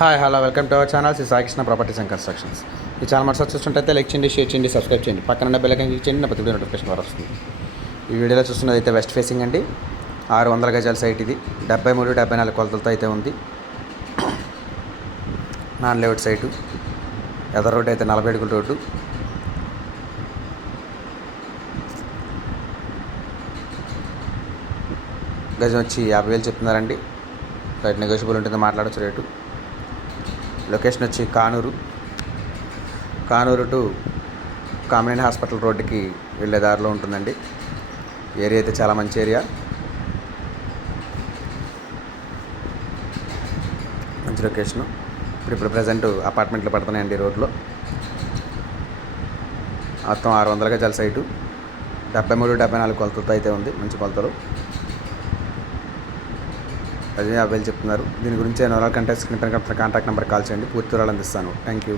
Hi hello welcome to our channel Shri Saikrishna properties and constructions. ఈ channel మరి చూస్తుంటే like చేయండి, షేర్ చేయండి, సబ్స్క్రైబ్ చేయండి, పక్కన బెల్ ఐకాన్ క్లిక్ చేయండి, నా ప్రతి నోటిఫికేషన్ ద్వారా వస్తుంది. ఈ వీడియోలో చూస్తున్నది అయితే వెస్ట్ ఫేసింగ్ అండి. 600 గజాల సైట్ ఇది. 73-74 కొలతలతో అయితే ఉంది. Non layout site. ఎదర్ రోడ్డు అయితే 40 అడుగుల రోడ్డు. గజం వచ్చి 50,000 చెప్తున్నారండి. రైట్ నెగోషియబుల్ ఉంటుంది, మాట్లాడచ్చు రేటు. లొకేషన్ వచ్చి కానూరు టు కామినేని హాస్పిటల్ రోడ్డుకి వెళ్ళే దారిలో ఉంటుందండి. ఏరియా అయితే చాలా మంచి ఏరియా, మంచి లొకేషను. ఇప్పుడు ప్రజెంట్ అపార్ట్మెంట్లు పడుతున్నాయండి రోడ్లో. మొత్తం 600 గజాల సైటు. 73-74 కొలతలతో అయితే ఉంది, మంచి కొలతలు. అది 50,000 చెప్తున్నారు. దీని గురించి 4 కంటే స్క్రీన్ పైన కాంటాక్ట్ నెంబర్ కాల్ చేయండి, పూర్తి వివరాలు అందిస్తాను. Thank you.